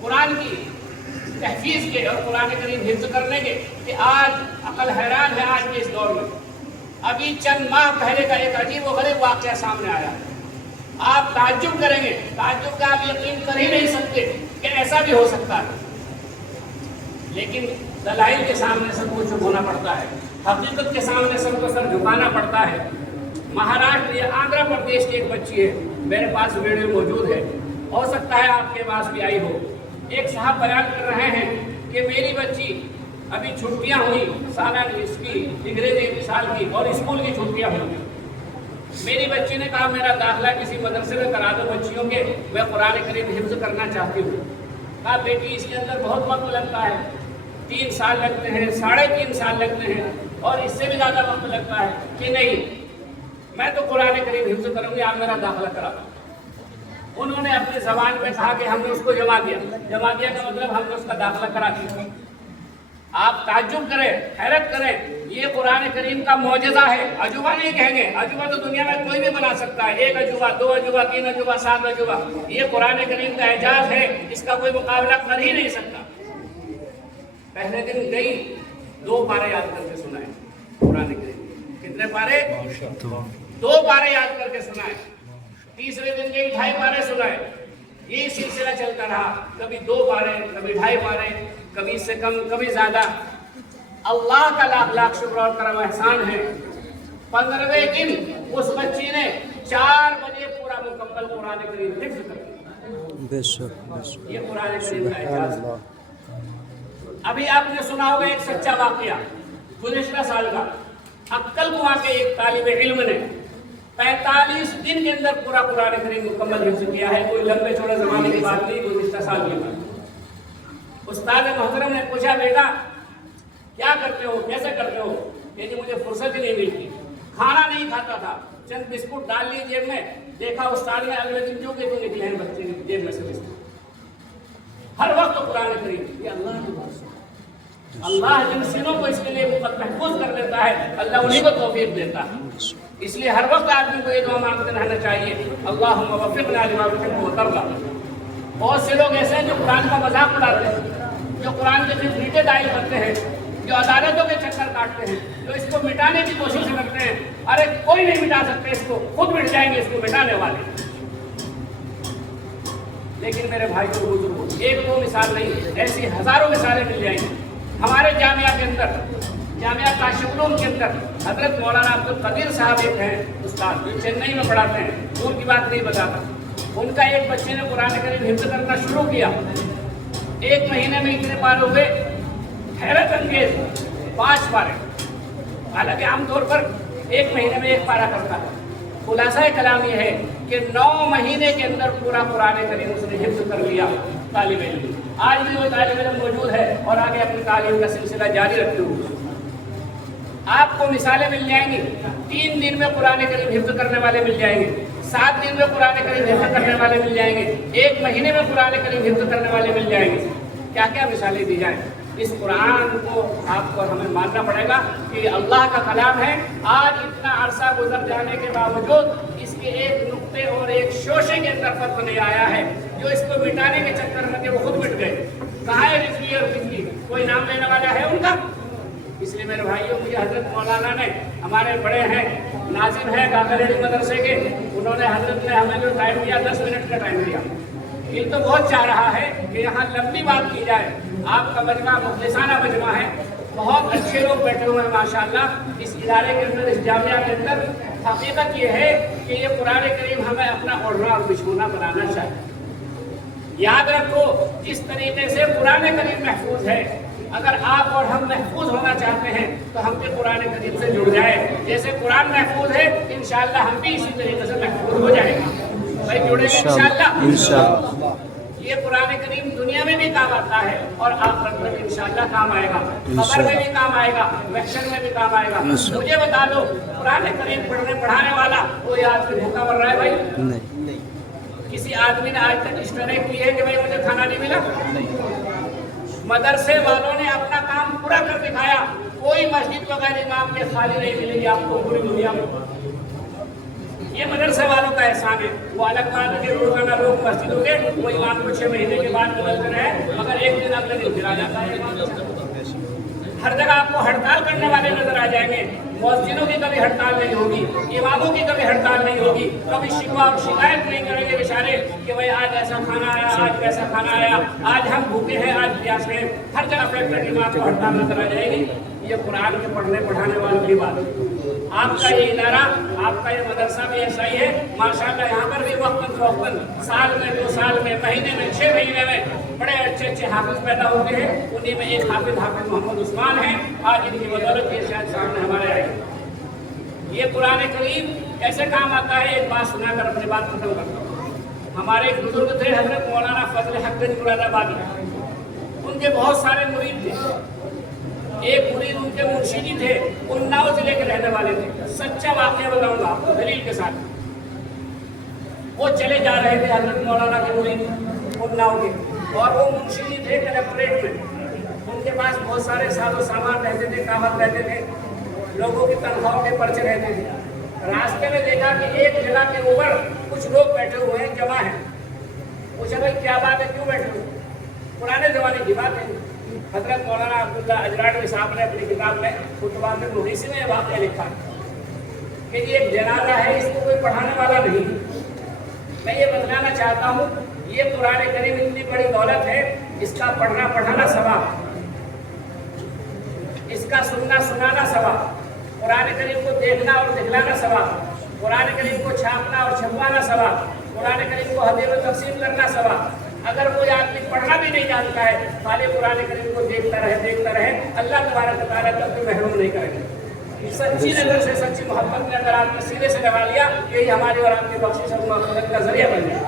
قرآن کی تحفیظ کے اور قرآن کریم حفظ کرنے کے کہ آج عقل حیران ہے آج کے اس دور میں۔ ابھی چند ماہ پہلے کا ایک عجیب و غریب واقعہ سامنے آیا، آپ تعجب کریں گے، تعجب کا آپ یقین کر ہی نہیں سکتے کہ ایسا بھی ہو سکتا ہے، لیکن دلائل کے سامنے سب کو چپ ہونا پڑتا ہے، حقیقت کے سامنے سب کو سر جھکانا پڑتا ہے۔ مہاراشٹر یا آندھرا پردیش کی ایک بچی ہے، میرے پاس ویڈیو موجود ہے، ہو سکتا ہے آپ کے پاس بھی آئی ہو۔ ایک صاحب بیان کر رہے ہیں کہ میری بچی ابھی چھٹیاں ہوئی سالانہ اس کی انگریزی سال کی اور اسکول کی چھٹیاں ہوئی، میری بچی نے کہا میرا داخلہ کسی مدرسے میں کرا دو بچیوں کے، میں قرآن کریم حفظ کرنا چاہتی ہوں۔ کہا بیٹی اس کے اندر بہت وقت لگتا ہے، 3 سال لگتے ہیں، 3.5 سال لگتے ہیں اور اس سے بھی زیادہ وقت لگتا ہے کہ نہیں میں تو قرآن کریم حفظ کروں گی، آپ میرا داخلہ کرا دو۔ انہوں نے اپنی زبان میں کہا کہ ہم نے اس کو جمع دیا کا مطلب ہم نے اس کا داخلہ کرا دیا۔ آپ تعجب کریں، حیرت کریں، یہ قرآن کریم کا معجزہ ہے، عجوبہ نہیں کہیں گے، عجوبہ تو دنیا میں کوئی بھی بنا سکتا ہے، 1 عجوبہ 2 عجوبہ 3 عجوبہ 7 عجوبہ، یہ قرآن کریم کا اعجاز ہے، اس کا کوئی مقابلہ کر ہی نہیں سکتا۔ پہلے دن گئی 2 پارے یاد کر کے سنائے قرآن کریم، کتنے پارے؟ 2 پارے یاد کر کے سنائے۔ تیسرے دن گئی 2.5 پارے سنائے، یہی سلسلہ چلتا رہا، کبھی 2 پارے کبھی 2.5 پارے، کبھی سے کم کبھی زیادہ۔ اللہ کا لاکھ لاکھ شکر اور کرم احسان ہے، 15ویں دن اس بچی نے 4 بجے پورا مکمل قرآن کریم حفظ کر دیا۔ بے شک یہ قرآن کریم کا اعجاز ہے۔ ابھی آپ نے سنا ہوگا ایک سچا واقعہ گزشتہ سال کا، عقل کنواں کے ایک طالب علم نے 45 دن کے اندر پورا قرآن کریم مکمل حفظ کیا ہے، کوئی لمبے چوڑے زمانے کی بات نہیں، گزشتہ سال کی بات۔ استاد محترم نے پوچھا بیٹا کیا کرتے ہو، کیسے کرتے ہو؟ کہ جی مجھے فرصت ہی نہیں ملتی، کھانا نہیں کھاتا تھا، چند بسکٹ ڈال لیے جیب میں، دیکھا استاد نے اگلے دن جو کہ تو نکلے ہیں بچے کی جیب میں سے بسکٹ، ہر وقت قرآن کریم۔ یہ اللہ کی بات ہے، اللہ جن سینوں کو اس کے لیے محفوظ کر دیتا ہے اللہ انہیں کو توفیق دیتا ہے۔ اس لیے ہر وقت آدمی کو یہ دعا مانگتے رہنا چاہیے، اللہم وفقنا لما تحب وترضى۔ بہت سے لوگ ایسے ہیں جو قرآن کا مذاق اڑاتے ہیں، جو قرآن کے صرف نیٹے دائر کرتے ہیں، جو عدالتوں کے چکر کاٹتے ہیں، جو اس کو مٹانے کی کوشش کرتے ہیں، ارے کوئی نہیں مٹا سکتے اس کو، خود مٹ جائیں گے اس کو مٹانے والے۔ لیکن میرے بھائی کو بزرگوں، 1-2 مثال نہیں، ایسی ہزاروں مثالیں مل جائیں گی۔ ہمارے جامعہ کے اندر، جامعہ کاشف العلوم کے اندر حضرت مولانا عبدالقدیر صاحب ایک ہیں استاد، جو چنئی میں پڑھاتے ہیں، ان کی بات نہیں بتاتا، ان کا ایک بچے نے قرآن کریم حفظ کرنا شروع کیا، 1 مہینے میں اتنے پارے ہوئے، حیرت انگیز 5 پارے، حالانکہ عام طور پر 1 مہینے میں 1 پارا کرتا ہے۔ خلاصہ کلام یہ ہے کہ 9 مہینے کے اندر پورا قرآن کریم اس نے حفظ کر لیا طالب علم۔ آج بھی وہ طالب علم موجود ہے اور آگے اپنی تعلیم کا سلسلہ جاری رکھتے ہوئے۔ آپ کو مثالیں مل جائیں گی، 3 دن میں قرآن کریم حفظ کرنے والے مل جائیں گے، 7 دن میں قرآن کریم حفظ کرنے والے مل جائیں گے، 1 مہینے میں قرآن کریم حفظ کرنے والے مل جائیں گے۔ کیا کیا مثالیں دی جائیں؟ اس قرآن کو آپ کو ہمیں ماننا پڑے گا کہ اللہ کا کلام ہے۔ آج اتنا عرصہ گزر جانے کے باوجود اس کے ایک نقطے اور ایک شوشے کے اندر فرق نہیں آیا ہے، جو اس کو مٹانے کے چکر میں تھے وہ خود مٹ گئے۔ کہاں ہے رضوی اور رضوی؟ کوئی نام لینے والا ہے ان کا؟ اس لیے میرے بھائیوں، مجھے حضرت مولانا نے، ہمارے بڑے ہیں، ناظم ہیں کاکریڈی مدرسے کے، انہوں نے حضرت نے ہمیں جو ٹائم دیا 10 منٹ کا ٹائم دیا۔ دل تو بہت چاہ رہا ہے کہ یہاں لمبی بات کی جائے، آپ کا مجمع مخلصانہ مجمع ہے، بہت اچھے لوگ بیٹھے ہوئے ہیں ماشاءاللہ اس ادارے کے اندر، اس جامعہ کے اندر۔ حقیقت یہ ہے کہ یہ قرآن کریم ہمیں اپنا اوڑھنا اور بچھونا بنانا چاہیے۔ یاد رکھو، جس طریقے سے قرآن کریم محفوظ ہے، اگر آپ اور ہم محفوظ ہونا چاہتے ہیں تو ہم بھی قرآن کریم سے جڑ جائیں۔ جیسے قرآن محفوظ ہے، انشاءاللہ ہم بھی اسی طریقے سے محفوظ ہو جائیں گے۔ بھائی جڑے گے انشاءاللہ۔ یہ قرآن کریم دنیا میں بھی کام آتا ہے اور آخرت میں بھی انشاءاللہ کام آئے گا، قبر میں بھی کام آئے گا، محشر میں بھی کام آئے گا۔ مجھے بتا دو، قرآن کریم پڑھانے والا کوئی آدمی بھوکا مر رہا ہے؟ بھائی نہیں۔ کسی آدمی نے آج تک اسٹرائک کی ہے کہ بھائی مجھے کھانا نہیں ملا؟ مدرسے والوں نے اپنا کام پورا کر دکھایا، کوئی مسجد بغیر امام کے خالی نہیں ملے گی آپ کو پوری دنیا میں۔ یہ مدرسے والوں کا احسان ہے۔ وہ الگ بات ہے کہ روزانہ لوگ مسجدوں کے وہ امام کو 6 مہینے کے بعد بدلتے رہے، مگر ایک دن اگلے دن پھر آ جاتا ہے امام۔ ہر جگہ آپ کو ہڑتال کرنے والے نظر آ جائیں گے۔ مسجدوں کی کبھی ہڑتال نہیں ہوگی، اماموں کی کبھی ہڑتال نہیں ہوگی، کبھی شکوہ اور شکایت نہیں کریں گے بیچارے کہ بھائی آج ایسا کھانا آیا، آج ویسا کھانا آیا، آج ہم بھوکے ہیں، آج پیاسے ہیں۔ ہر جگہ فیکٹری میں آپ کو ہڑتال نظر آ جائے گی۔ یہ قرآن کے پڑھنے پڑھانے والوں کی بات ہے۔ آپ کا یہ ادارہ، آپ کا یہ مدرسہ بھی ایسا ہی ہے ماشاءاللہ۔ یہاں پر بھی وقتاً فوقتاً سال میں 2 سال میں مہینے میں 6 مہینے میں بڑے اچھے اچھے حافظ پیدا ہوتے ہیں۔ انہیں میں ایک حافظ محمد عثمان ہے۔ آج ان کی بدولت یہ شاید سامنے ہمارے آئے۔ یہ قرآن کریم کیسے کام آتا ہے، ایک بات سنا کر اپنی بات ختم کرتا ہوں۔ ہمارے ایک بزرگ تھے حضرت مولانا فضل حق بن مراد آبادی، ان کے بہت سارے مرید تھے۔ ایک مرید ان کے مرشدی تھے، اناؤ ضلع کے رہنے والے تھے۔ سچا واقعہ بتاؤں گا آپ کو دلیل کے ساتھ۔ وہ چلے جا رہے تھے حضرت مولانا کے مرید اناؤ کے، اور وہ مرشدی تھے کلکٹریٹ میں۔ ان کے پاس بہت سارے ساز و سامان رہتے تھے، کاغذ رہتے تھے، لوگوں کی تنخواہوں کے پرچے رہتے تھے۔ راستے میں دیکھا کہ ایک جگہ کے اوپر کچھ لوگ بیٹھے ہوئے ہیں، جمع ہیں۔ پوچھا بھائی کیا بات ہے، کیوں بیٹھے ہوئے؟ پرانے زمانے کی بات ہے۔ حضرت مولانا عبداللہ اجراڑوی صاحب نے اپنی کتاب میں خطبات المحیث میں یہ واقعہ لکھا کہ یہ ایک جنازہ ہے، اس کو کوئی پڑھانے والا نہیں۔ میں یہ بتلانا چاہتا ہوں، یہ قرآن کریم اتنی بڑی دولت ہے، اس کا پڑھنا پڑھانا ثواب، اس کا سننا سنانا ثواب، قرآن کریم کو دیکھنا اور دکھلانا ثواب، قرآن کریم کو چھاپنا اور چھپوانا ثواب، قرآن کریم کو ہدیے میں تقسیم کرنا ثواب۔ اگر کوئی آدمی پڑھنا بھی نہیں جانتا ہے، خالی قرآن کریم کو دیکھتا رہے، اللہ تبارک و تعالیٰ تب بھی محروم نہیں کرے گا۔ سچی نظر سے، سچی محبت نے اگر آپ نے سینے سے لگا لیا، یہی ہماری اور آپ کی بخشش اور مغفرت کا ذریعہ بن گیا۔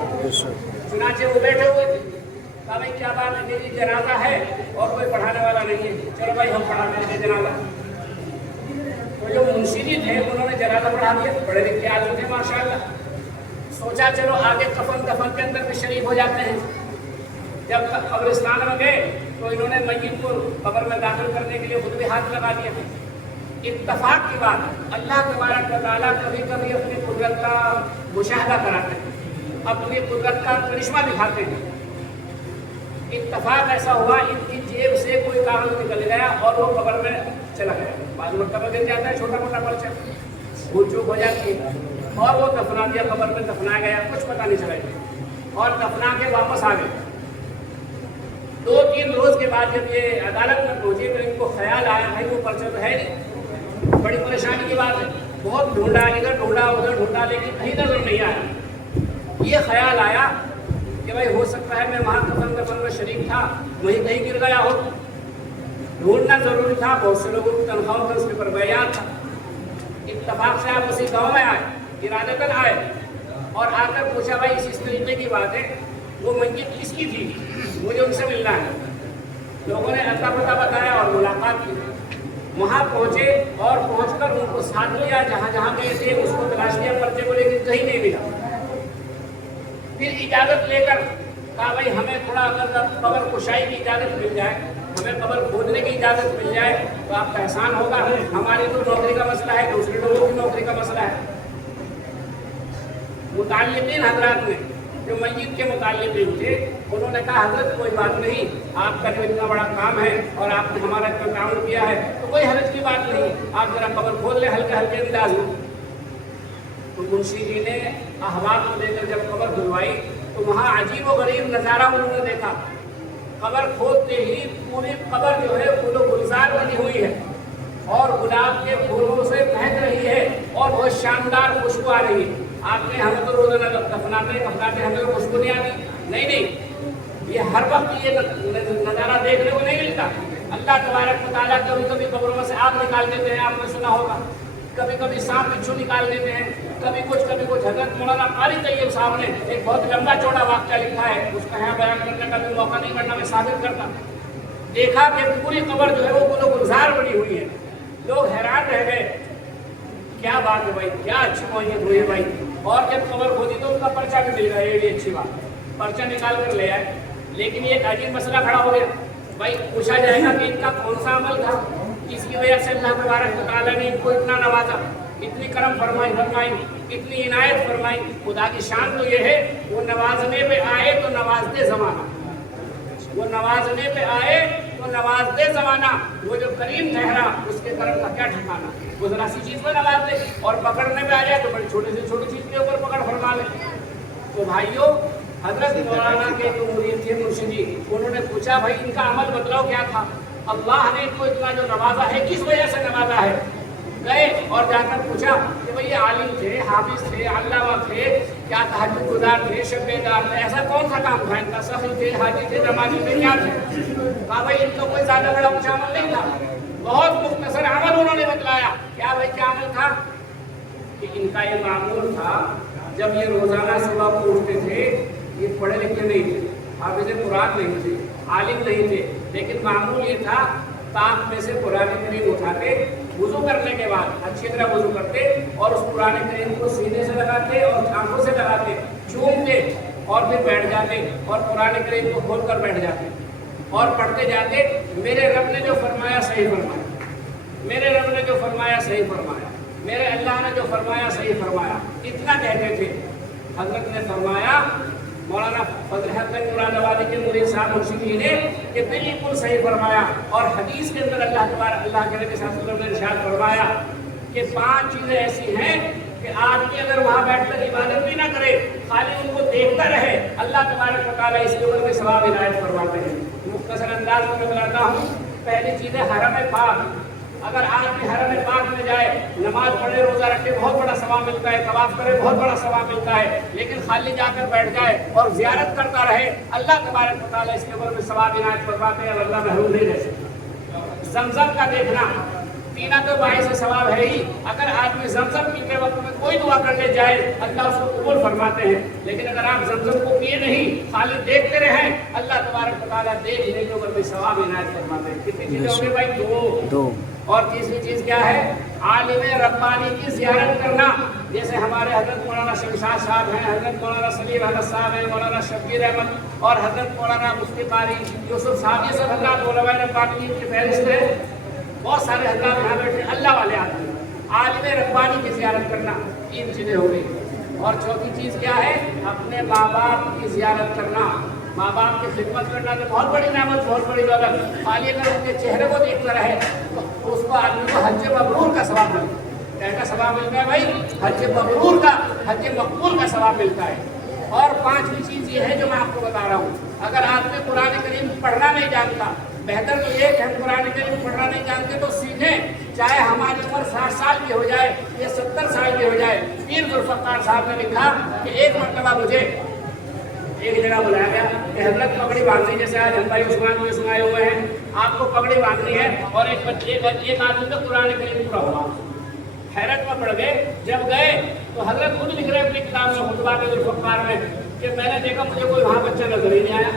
چنانچہ وہ بیٹھے ہوئے تھے، کہا بھائی کیا بات ہے، میری جنازہ ہے اور کوئی پڑھانے والا نہیں ہے، چلو بھائی ہم پڑھاتے ہیں جنازہ۔ تو جو منشی تھے انہوں نے جنازہ پڑھا دیا، پڑھے لکھے آدمی تھے ماشاءاللہ۔ سوچا چلو آگے کفن دفن کے اندر بھی شریک ہو جاتے ہیں۔ جب تک قبرستان میں گئے تو انہوں نے میت کو قبر میں داخل کرنے کے لیے خود بھی ہاتھ لگا دیا۔ اتفاق کی بات، اللہ تبارک و تعالیٰ کبھی کبھی اپنی قدرت کا مشاہدہ کراتے ہیں، اپنی قدرت کا کرشمہ دکھاتے ہیں۔ اتفاق ایسا ہوا، ان کی جیب سے کوئی کاغذ نکل گیا اور وہ قبر میں چلا گیا۔ بعض مرتبہ گر جاتا ہے چھوٹا موٹا پرچہ، بھول چوک ہو جاتی ہے، اور وہ دفنا دیا، قبر میں دفنا گیا، کچھ پتہ نہیں چلا، اور دفنا کے واپس آ گئے۔ 2-3 روز کے بعد جب یہ عدالت میں پہنچے تو ان کو خیال آیا بھائی وہ پرچہ تو ہے نہیں، بڑی پریشانی کی بات ہے۔ بہت ڈھونڈا، ادھر ڈھونڈا ادھر ڈھونڈا، لیکن کہیں نظر نہیں آیا۔ یہ خیال آیا کہ بھائی ہو سکتا ہے میں وہاں کفن دفن میں شریک تھا، وہیں کہیں گر گیا ہو۔ ڈھونڈنا ضروری تھا، بہت سے لوگوں کی تنخواہوں کا اس کے پر بیان تھا۔ اتفاق سے آپ اسی گاؤں میں آئے، ارادتاً آئے، اور آ کر پوچھا بھائی اس طریقے کی بات ہے، وہ میت کس کی تھی، مجھے ان سے ملنا ہے۔ لوگوں نے اتا پتہ بتایا اور ملاقات کی۔ وہاں پہنچے اور پہنچ کر ان کو ساتھ لیا، جہاں جہاں گئے تھے اس کو تلاش کیا، پرچے کو لیکن کہیں نہیں ملا۔ پھر اجازت لے کر کہا بھائی ہمیں تھوڑا اگر قبر کشائی کی اجازت مل جائے، ہمیں قبر کھودنے کی اجازت مل جائے تو آپ کا احسان ہوگا۔ ہماری تو نوکری کا مسئلہ ہے، دوسرے لوگوں کی نوکری کا مسئلہ ہے۔ متعلقین حضرات نے جو میت کے متعلقین تھے انہوں نے کہا حضرت کوئی بات نہیں، آپ کا جو اتنا بڑا کام ہے اور آپ نے ہمارا اتنا تعاون کیا ہے تو کوئی حرج کی بات نہیں، آپ ذرا قبر کھول لیں ہلکے ہلکے انداز میں۔ تو منشی جی نے احوال کو لے کر جب قبر کھلوائی تو وہاں عجیب و غریب نظارہ انہوں نے دیکھا۔ قبر کھودتے ہی پوری قبر جو ہے پھول و گلزار بنی ہوئی ہے اور گلاب کے پھولوں سے مہک رہی ہے اور بہت شاندار خوشبو آ رہی ہے۔ آپ نے ہمیں تو روزانہ دفناتے ہمیں تو خوشبو نہیں آتی، نہیں، یہ ہر وقت یہ نظارہ دیکھنے کو نہیں ملتا۔ اللہ تبارک و تعالیٰ کبھی کبھی قبروں میں سے آگ نکال دیتے ہیں، آپ نے سنا ہوگا، کبھی کبھی سانپ بچھو نکال دیتے ہیں، کبھی کچھ۔ حضرت مولانا قاری طیب صاحب نے ایک بہت لمبا چوڑا واقعہ لکھا ہے، اس کا یہاں بیان کرنے کا بھی موقع نہیں کرنا، میں ثابت کرتا۔ دیکھا کہ پوری قبر جو ہے وہ گل و گلزار بنی ہوئی ہے، لوگ حیران رہ گئے، کیا بات ہے بھائی، کیا اچھی موجود ہوئی ہے بھائی۔ اور جب قبر کھودی تو ان کا پرچہ بھی مل گیا، یہ بھی اچھی بات، پرچہ نکال کر لے آئے۔ لیکن یہ ایک عجیب مسئلہ کھڑا ہو گیا، بھائی پوچھا جائے گا کہ ان کا کون سا عمل تھا جس کی وجہ سے اللہ تبارک و تعالیٰ نے ان کو اتنا نوازا۔ اتنی کرم فرمائی, اتنی عنایت فرمائی. خدا کی شان تو یہ ہے وہ نوازنے پہ آئے تو نواز دے زمانہ, وہ نوازنے پہ آئے تو نواز دے زمانہ. وہ جو کریم ٹھہرا اس کے کرم کا کیا ٹھکانا. وہ ذرا سی چیز پہ نواز دے اور پکڑنے پہ آ جائے تو بڑی چھوٹی سے چھوٹی چیز کے اوپر پکڑ فرما لے. تو بھائیوں, حضرت مولانا کے جو مرید تھے مرشدی, انہوں نے پوچھا بھائی ان کا عمل بتلاؤ کیا تھا, اللہ نے ان کو اتنا جو نوازا ہے کس وجہ سے نوازا ہے. گئے اور جا کر پوچھا کہ بھئی یہ عالم تھے, حافظ تھے, علامہ تھے, کیا تہجد گزار تھے, شب بیدار تھے, ایسا کون سا کام تھا ان کا, سخی تھے, حاجی تھے, نمازی تھے, کیا تھے. کہا بھئی ان کو کوئی زیادہ بڑا اونچا عمل نہیں تھا, بہت مختصر عمل انہوں نے بتلایا. کیا بھئی کیا عمل تھا کہ ان کا یہ معمول تھا جب یہ روزانہ صبح کو اٹھتے تھے, یہ پڑھے لکھے نہیں تھے, حافظ قرآن نہیں تھے, عالم نہیں تھے, لیکن معمول یہ تھا تاخ میں سے قرآن کریم اٹھاتے, وضو کرنے کے بعد اچھی طرح وضو کرتے اور اس قرآن کریم کو سینے سے لگاتے اور آنکھوں سے لگاتے, چومتے اور پھر بیٹھ جاتے اور قرآن کریم کو کھول کر بیٹھ جاتے اور پڑھتے جاتے. میرے رب نے جو فرمایا صحیح فرمایا, میرے رب نے جو فرمایا صحیح فرمایا, میرے اللہ نے جو فرمایا صحیح فرمایا, اتنا کہتے تھے. حضرت نے فرمایا, مولانا فضل حق مراد آبادی کے مرید صاحب مرشدی نے, کہ بالکل صحیح فرمایا. اور حدیث کے اندر اللہ کے نبی صلی اللہ علیہ وسلم نے ارشاد فرمایا کہ 5 چیزیں ایسی ہیں کہ آدمی اگر وہاں بیٹھ کر عبادت بھی نہ کرے, خالی ان کو دیکھتا رہے, اللہ تبارک و تعالیٰ اس کے اوپر میں ثواب عنایت فرماتے ہیں. مختصر انداز میں بتاتا ہوں. پہلی چیز ہے حرم پاک. اگر آدمی حرم پاک میں جائے, نماز پڑھے, روزہ رکھے, بہت بڑا ثواب ملتا ہے, طواف کرے, بہت بڑا ثواب ملتا ہے. لیکن خالی جا کر بیٹھ جائے اور زیارت کرتا رہے, اللہ تبارک و تعالیٰ اس کے اوپر میں ثواب عنایت فرماتے ہیں اور اللہ محروم نہیں رہ سکتا. زمزم کا دیکھنا, پینا تو باعث ثواب ہے ہی. اگر آدمی زمزم پیتے وقت میں کوئی دعا کرنے جائے, اللہ اس کو قبول فرماتے ہیں. لیکن اگر آپ زمزم کو پیے نہیں, خالی دیکھتے رہیں, اللہ تبارک و تعالیٰ دیکھنے کے اوپر میں ثواب عنایت فرماتے ہیں. کتنی چیزیں ہوں گی بھائی؟ 2. اور تیسری چیز کیا ہے؟ عالم ربانی کی زیارت کرنا. جیسے ہمارے حضرت مولانا شمشاد صاحب ہیں, حضرت مولانا سلیم احمد صاحب ہیں, مولانا شبیر احمد اور حضرت مولانا مفتی قاری یوسف صاحب, یہ سب حضرات علماء ربانی کی فہرست ہے. بہت سارے حضرات یہاں بیٹھے, اللہ والے آتے ہیں. عالم ربانی کی زیارت کرنا, 3 چیزیں ہو گئی. اور چوتھی چیز کیا ہے؟ اپنے ماں باپ کی زیارت کرنا. ماں باپ کی خدمت کرنا تو بہت بڑی نعمت, بہت بڑی دولت. خالی اگر ان کے چہرے کو دیکھتا رہے تو اس کو آدمی کو حج مبرور کا ثواب ملتا ہے. کیا کا ثواب ملتا ہے بھائی؟ حج مبرور کا, حج مقبول کا ثواب ملتا ہے. اور 5ویں چیز یہ ہے جو میں آپ کو بتا رہا ہوں. اگر آدمی قرآن کریم پڑھنا نہیں جانتا, بہتر تو یہ کہ ہم قرآن کریم پڑھنا نہیں جانتے تو سیکھیں. چاہے ہماری عمر 60 سال کی ہو جائے یا 70 سال کی ہو جائے. پیر ذوالفقار صاحب نے لکھا کہ ایک مرتبہ مجھے ایک جگہ بلایا گیا کہ حضرت پگڑی باندھنی, جیسے آج ہم بھائی عثمان میں سنائے ہوئے ہیں, آپ کو پگڑی باندھنی ہے اور ایک آدمی کا قرآن کریم پورا ہوا. حیرت میں پڑ گئے. جب گئے تو حضرت خود لکھ رہے اپنی کتاب میں, خطبات ذوالفقار میں, کہ میں نے دیکھا مجھے کوئی وہاں بچہ نظر ہی نہیں آیا.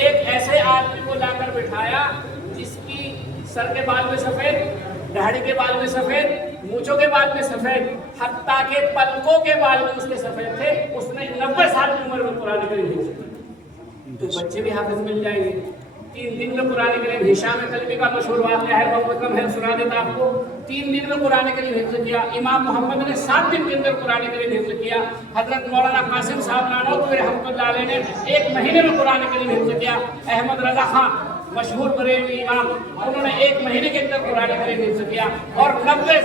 ایک ایسے آدمی کو لا کر بٹھایا جس کی سر کے بال میں سفید, داڑھی کے بال میں سفید, مونچھوں کے بال میں سفید, حتیٰ کہ پلکوں کے بال میں اس کے سفید تھے. اس نے 90 سال کی عمر میں قرآن کریم حفظ کیا. تو بچے بھی حافظ مل جائیں گے. 3 دن میں قرآن کریم, ہشام کلبی کا مشہور واقعہ ہے, بہت کم ہے, سنا دیتا آپ کو. 3 دن میں قرآن کریم حفظ کیا. امام محمد نے 7 دن کے اندر قرآن کریم حفظ کیا. حضرت مولانا قاسم صاحب نانوتوی رحمۃ اللہ علیہ نے 1 مہینے میں قرآن کریم حفظ کیا. احمد رضا خان مشہور بریلوی امام, انہوں نے 1 مہینے کے اندر قرآن کریم حفظ کیا. اور 90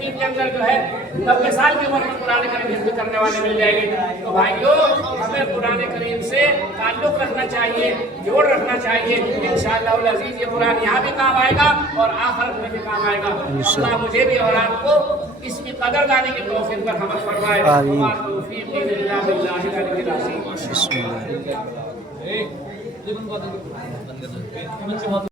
دن کے اندر جو ہے 90 سال کی عمر میں قرآن کریم حفظ کرنے والے مل جائیں گے. تو بھائیو, ہمیں قرآن کریم سے تعلق رکھنا چاہیے, جوڑ رکھنا چاہیے. انشاءاللہ العزیز یہ قرآن یہاں بھی کام آئے گا اور آخرت میں بھی کام آئے گا. اللہ مجھے بھی اور آپ کو اس کی قدردانی کی توفیق پر عمل فرمائے. توفیق الا باللہ العلی العظیم.